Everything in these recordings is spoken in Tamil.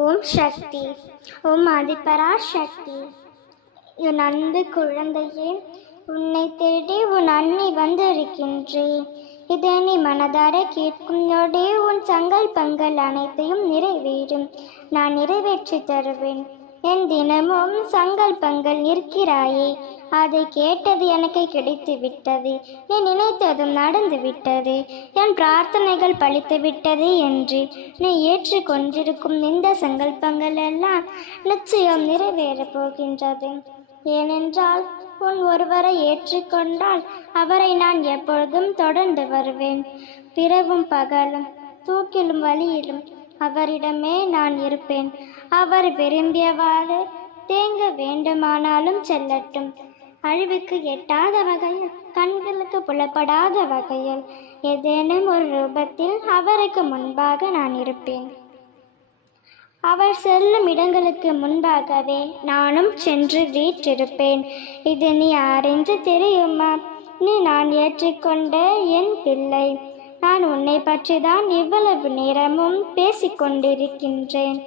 ஓம் சக்தி. ஓம் அதிபரா சக்தி என் அன்பு குழந்தையே உன்னை தேடி உன் அன்னை வந்திருக்கின்றேன் இதை நீ மனதார கேட்கும் நோடே உன் சங்கல்பங்கள் அனைத்தையும் நிறைவேறும். நான் நிறைவேற்றி தருவேன். என் தினமும் சங்கல்பங்கள் நிற்கிறாயே அதை கேட்டது எனக்கு கிடைத்து விட்டது. நீ நினைத்ததும் நடந்து விட்டது. என் பிரார்த்தனைகள் பழித்து விட்டது என்று. நீ ஏற்றுக்கொண்டிருக்கும் இந்த சங்கல்பங்கள் எல்லாம் நிச்சயம் நிறைவேறப் போகின்றது. ஏனென்றால் உன் ஒருவரை ஏற்றுக்கொண்டால் அவரை நான் எப்பொழுதும் தொடர்ந்து வருவேன். பிறவும் பகலும் தூக்கிலும் வழியிலும் அவரிடமே நான் இருப்பேன். அவர் விரும்பியவாறு தேங்க வேண்டுமானாலும் செல்லட்டும். அழிவுக்கு எட்டாத வகையில் கண்களுக்கு புலப்படாத வகையில் ஏதேனும் ஒரு ரூபத்தில் அவருக்கு முன்பாக நான் இருப்பேன். அவர் செல்லும் இடங்களுக்கு முன்பாகவே நானும் சென்று வீற்றிருப்பேன். இது நீ அறிந்து தெரியுமா? நீ நான் ஏற்றுக்கொண்ட என் பிள்ளை. நான் உன்னை பற்றி தான் இவ்வளவு நேரமும் பேசிக்கொண்டிருக்கின்றேன்.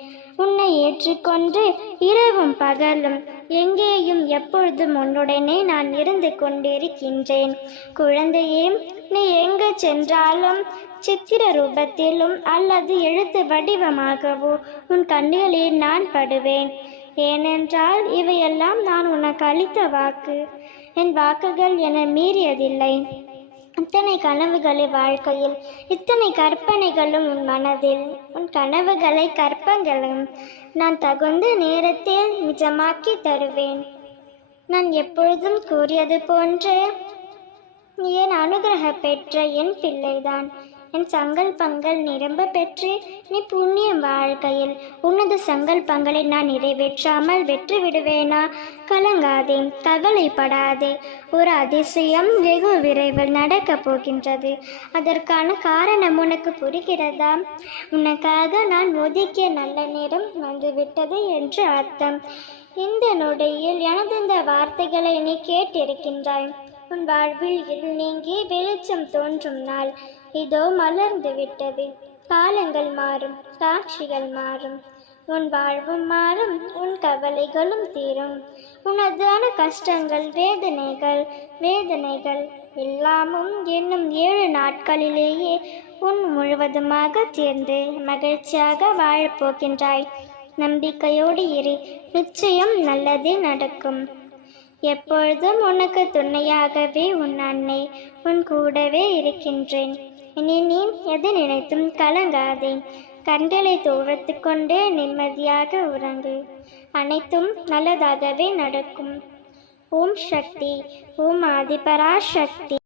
உன்னை ஏற்றுக்கொண்டு இரவும் பகலும் எங்கேயும் எப்பொழுதும் உன்னுடனே நான் இருந்து கொண்டிருக்கின்றேன். குழந்தையே நீ எங்கு சென்றாலும் சித்திர ரூபத்திலும் அல்லது எழுத்து வடிவமாகவோ உன் கண்களில் நான் படுவேன். ஏனென்றால் இவையெல்லாம் நான் உனக்கு அளித்த வாக்கு. என் வாக்குகள் என மீறியதில்லை. இத்தனை கனவுகளை வாழ்க்கையில் இத்தனை கற்பனைகளும் உன் மனதில். உன் கனவுகளை கற்பங்களும் நான் தகுந்த நேரத்தில் நிஜமாக்கி தருவேன். நான் எப்பொழுதும் கூறியது போன்று நீ என் அனுகிரக பெற்ற என் பிள்ளைதான். என் சங்கல்பங்கள் நிரம்ப பெற்று நீ புண்ணியம் வாழ்க்கையில். உனது சங்கல்பங்களை நான் நிறைவேற்றாமல் வெற்றி விடுவேனா? கலங்காதே கவலைப்படாதே ஒரு அதிசயம் வெகு விரைவில் நடக்கப் போகின்றது. அதற்கான காரணம் உனக்கு புரிகிறதா? உனக்காக நான் ஒதுக்கிய நல்ல நேரம் வந்துவிட்டது என்று அர்த்தம். இந்த நொடியில் எனது இந்த வார்த்தைகளை நீ கேட்டிருக்கின்றாய். உன் வாழ்வில் இருள் நீங்கி வெளிச்சம் தோன்றும் நாள். இதோ மலர்ந்து விட்டது. காலங்கள் மாறும் சாட்சிகள் மாறும். உன் வாழ்வும் மாறும் உன் கவலைகளும் தீரும். உனதான கஷ்டங்கள் வேதனைகள் வேதனைகள் எல்லாமும் இன்னும் ஏழு நாட்களிலேயே உன் முழுவதுமாக தீர்ந்து மகிழ்ச்சியாக வாழப்போகின்றாய். நம்பிக்கையோடு இரு. நிச்சயம் நல்லதே நடக்கும். எப்பொழுதும் உனக்கு துணையாகவே உன் அன்னை உன் கூடவே இருக்கின்றேன். இனி நீ எது நினைத்தும் கலங்காதே. கண்களை துவர்த்து கொண்டே நிம்மதியாக உறங்கு. அனைத்தும் நல்லதாகவே நடக்கும். ஓம் சக்தி ஓம் ஆதிபரா சக்தி